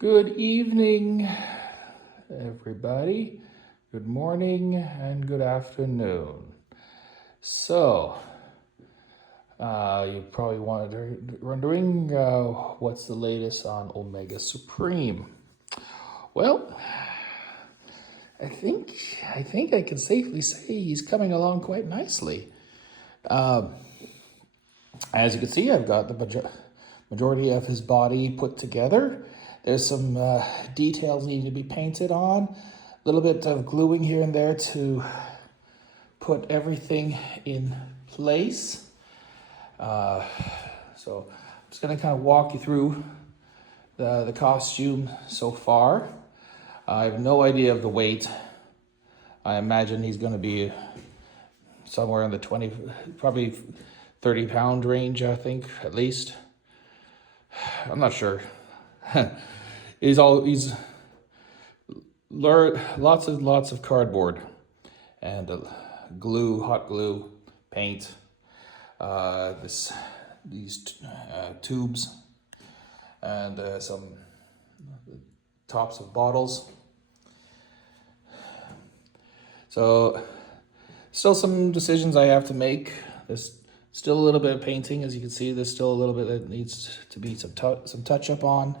Good evening, everybody. Good morning and good afternoon. So, you probably wondering what's the latest on Omega Supreme. Well, I think I can safely say he's coming along quite nicely. As you can see, I've got the majority of his body put together. There's some details needing to be painted on. A little bit of gluing here and there to put everything in place. So I'm just going to kind of walk you through the costume so far. I have no idea of the weight. I imagine he's going to be somewhere in the 20, probably 30-pound range, I think, at least. I'm not sure. he's lots of cardboard and glue, hot glue, paint, these tubes, and some tops of bottles. So still some decisions I have to make. There's still a little bit of painting, as you can see. There's still a little bit that needs to be some touch up on.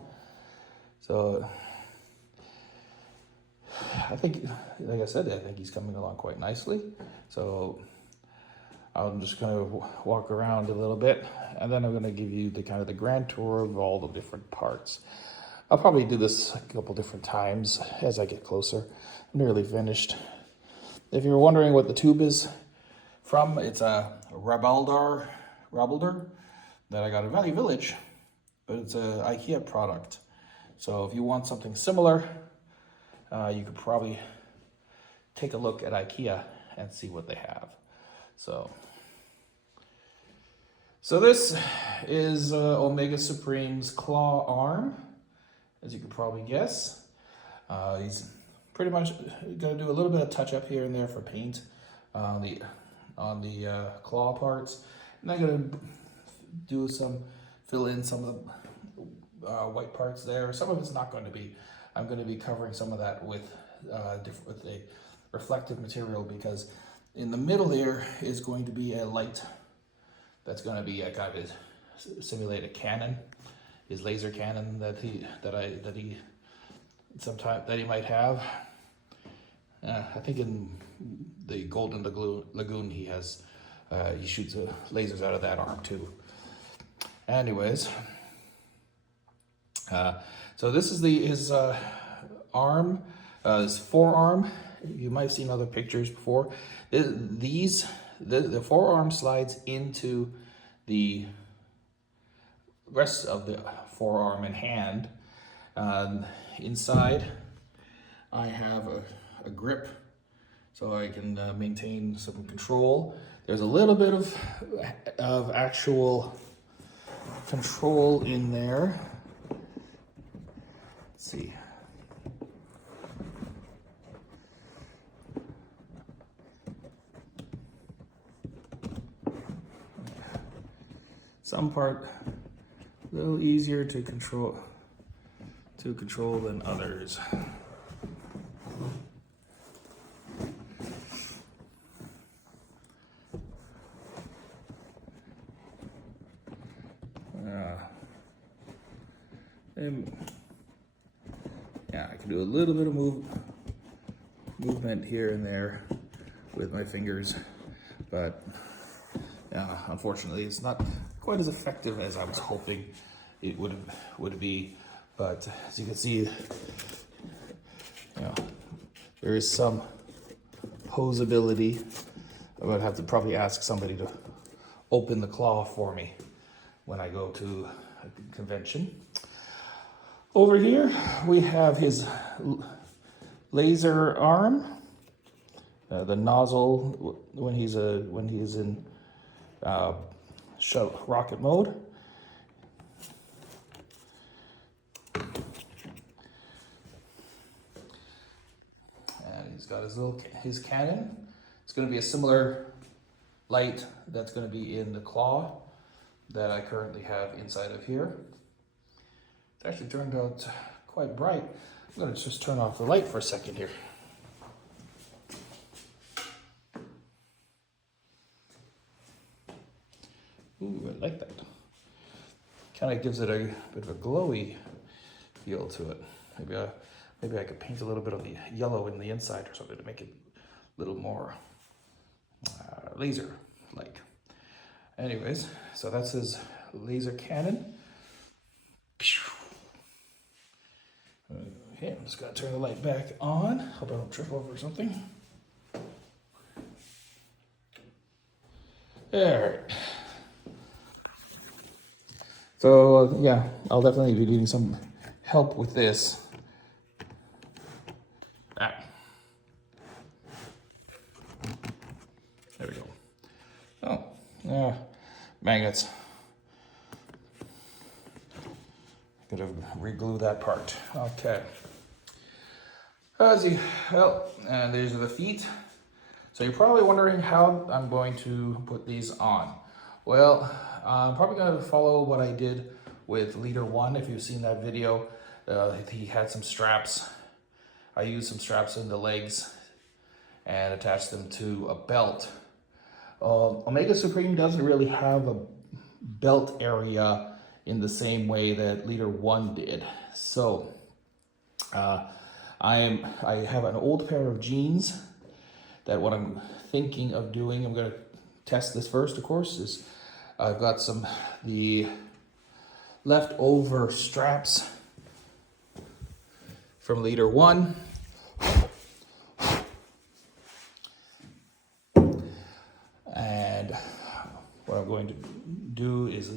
So I think, like I said, I think he's coming along quite nicely. So I'm just going to walk around a little bit, and then I'm going to give you the kind of the grand tour of all the different parts. I'll probably do this a couple different times as I get closer. I'm nearly finished. If you're wondering what the tube is from, it's a Rabaldar that I got at Valley Village, but it's an IKEA product. So if you want something similar, you could probably take a look at IKEA and see what they have. So this is Omega Supreme's claw arm, as you could probably guess. He's pretty much going to do a little bit of touch up here and there for paint on the claw parts, and I'm going to fill in some of the white parts there. Some of it's not going to be. I'm going to be covering some of that with a reflective material, because in the middle here is going to be a light that's going to be a kind of simulate a cannon, his laser cannon that he might have. I think in the Golden Lagoon he shoots lasers out of that arm too. Anyways, so this is his arm, his forearm. You might have seen other pictures before. The forearm slides into the rest of the forearm and hand. Inside, I have a grip, so I can maintain some control. There's a little bit of actual control in there. Let's see. Some part a little easier to control than others. I can do a little bit of movement here and there with my fingers, but unfortunately it's not quite as effective as I was hoping it would be. But as you can see, there is some posability. I would have to probably ask somebody to open the claw for me when I go to a convention. Over here we have his laser arm, the nozzle when he's in shuttle rocket mode. And he's got his cannon. It's going to be a similar light that's going to be in the claw that I currently have inside of here. It's actually turned out quite bright. I'm gonna just turn off the light for a second here. Ooh, I like that. Kind of gives it a bit of a glowy feel to it. Maybe I could paint a little bit of the yellow in the inside or something to make it a little more laser-like. Anyways, so that's his laser cannon. Okay, I'm just gonna turn the light back on. Hope I don't trip over something. Alright. So yeah, I'll definitely be needing some help with this. There we go. Oh, yeah, magnets. Gotta re-glue that part. Okay. And these are the feet. So you're probably wondering how I'm going to put these on. Well, I'm probably going to follow what I did with Leader 1. If you've seen that video, he had some straps. I used some straps in the legs and attached them to a belt. Omega Supreme doesn't really have a belt area in the same way that Leader 1 did. So I have an old pair of jeans that what I'm thinking of doing, I'm gonna test this first, of course, is I've got the leftover straps from Leader 1. And what I'm going to do is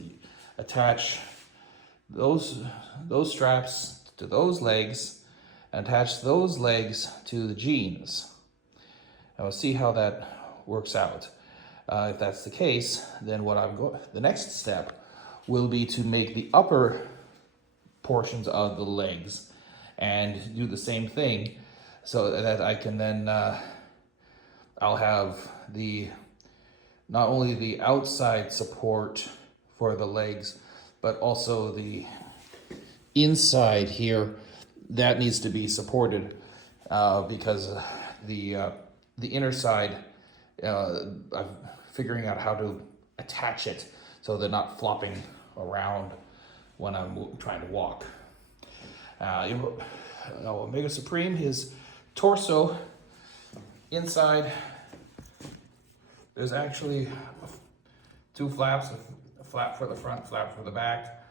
attach those straps to those legs and attach those legs to the jeans. And we'll see how that works out. If that's the case, then the next step will be to make the upper portions of the legs and do the same thing so that I can then, I'll have not only the outside support for the legs, but also the inside here that needs to be supported because the inner side, I'm figuring out how to attach it so they're not flopping around when I'm trying to walk. Omega Supreme, his torso inside, there's actually two flaps, a flap for the front, flap for the back.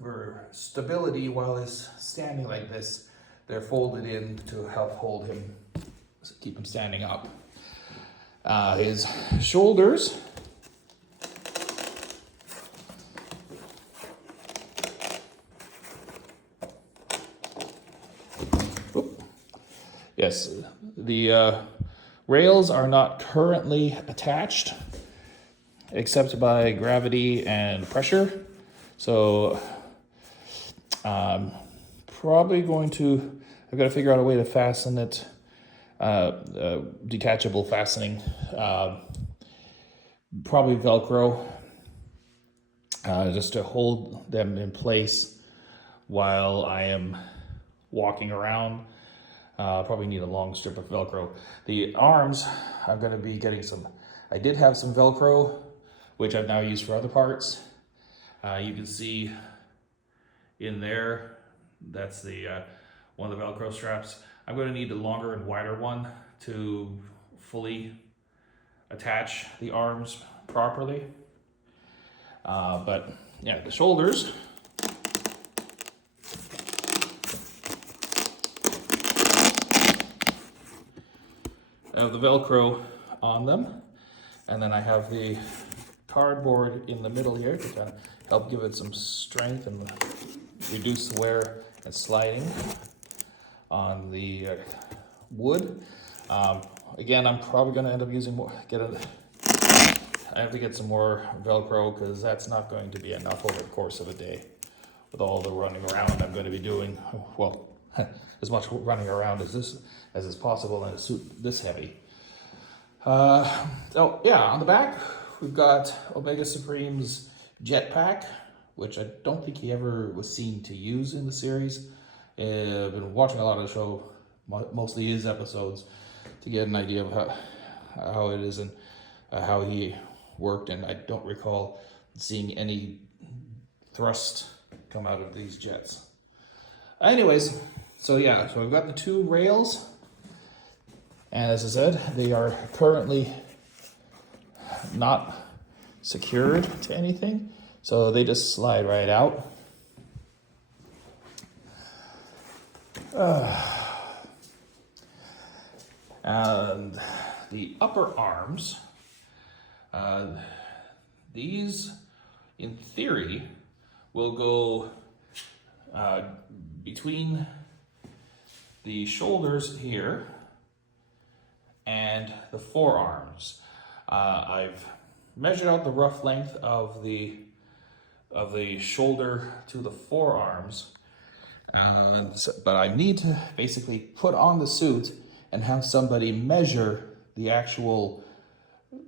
For stability while he's standing like this, they're folded in to help hold him, keep him standing up. His shoulders, yes, the rails are not currently attached except by gravity and pressure. So probably I've got to figure out a way to fasten it, detachable fastening, probably Velcro, just to hold them in place while I am walking around. Probably need a long strip of Velcro. The arms, I'm going to be getting I did have some Velcro, which I've now used for other parts. You can see in there, that's one of the Velcro straps. I'm going to need a longer and wider one to fully attach the arms properly. But yeah, the shoulders, I have the Velcro on them, and then I have the cardboard in the middle here to kind of help give it some strength and reduce the wear and sliding on the wood. Again, I'm probably going to end up using more. I have to get some more Velcro because that's not going to be enough over the course of a day with all the running around I'm going to be doing. Well, as much running around as is possible in a suit this heavy. So yeah, on the back we've got Omega Supreme's jetpack which I don't think he ever was seen to use in the series. I've been watching a lot of the show, mostly his episodes, to get an idea of how it is and how he worked, and I don't recall seeing any thrust come out of these jets. Anyways, so yeah, so I've got the two rails, and as I said, they are currently not secured to anything, so they just slide right out. And the upper arms, these in theory will go between the shoulders here and the forearms. I've measured out the rough length of the shoulder to the forearms, but I need to basically put on the suit and have somebody measure the actual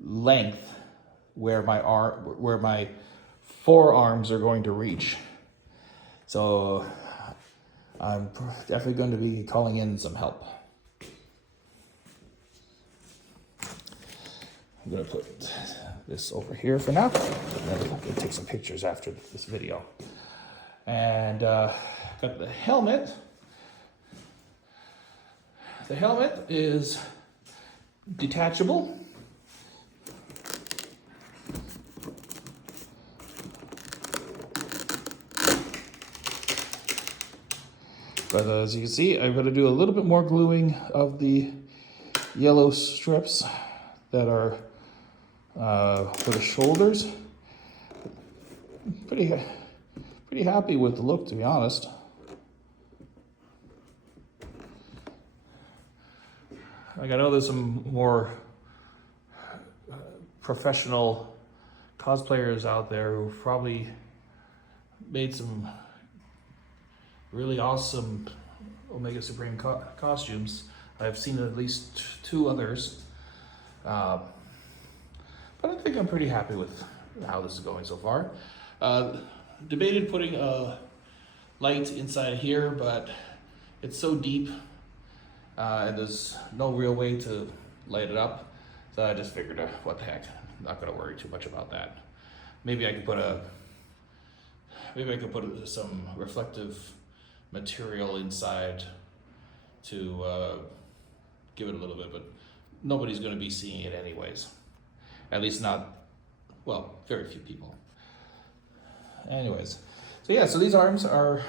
length where my forearms are going to reach. So I'm definitely going to be calling in some help. I'm going to put this over here for now, and then I'm going to take some pictures after this video. And got the helmet. The helmet is detachable. But as you can see, I've got to do a little bit more gluing of the yellow strips that are for the shoulders. Pretty happy with the look, to be honest. Like, I know there's some more professional cosplayers out there who've probably made some really awesome Omega Supreme costumes. I've seen at least 2 others. But I think I'm pretty happy with how this is going so far. Debated putting a light inside here, but it's so deep and there's no real way to light it up. So I just figured, what the heck, I'm not gonna worry too much about that. Maybe I could put some reflective material inside to give it a little bit, but nobody's gonna be seeing it anyways. At least not, well, very few people. Anyways, so yeah, so these arms are,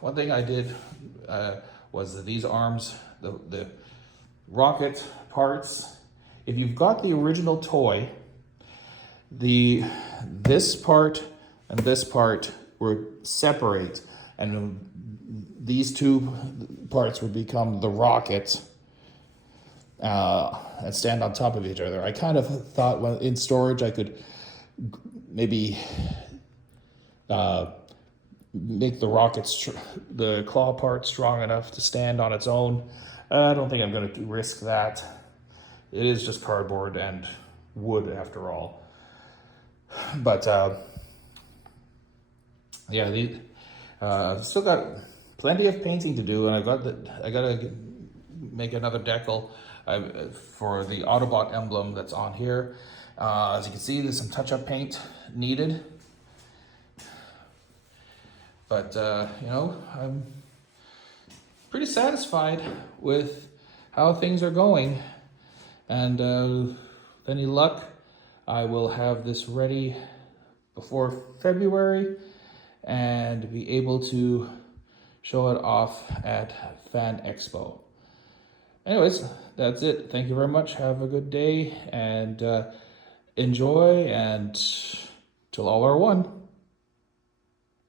one thing I did was that these arms, the rocket parts, if you've got the original toy, this part and this part would separate, and these 2 parts would become the rocket and stand on top of each other. I kind of thought when in storage I could maybe make the the claw part strong enough to stand on its own. I don't think I'm going to risk that. It is just cardboard and wood after all. But yeah, I've still got plenty of painting to do, and I gotta make another decal for the Autobot emblem that's on here. As you can see, there's some touch-up paint needed. But, you know, I'm pretty satisfied with how things are going. And with any luck, I will have this ready before February and be able to show it off at Fan Expo. Anyways, that's it. Thank you very much. Have a good day and enjoy, and till all are one.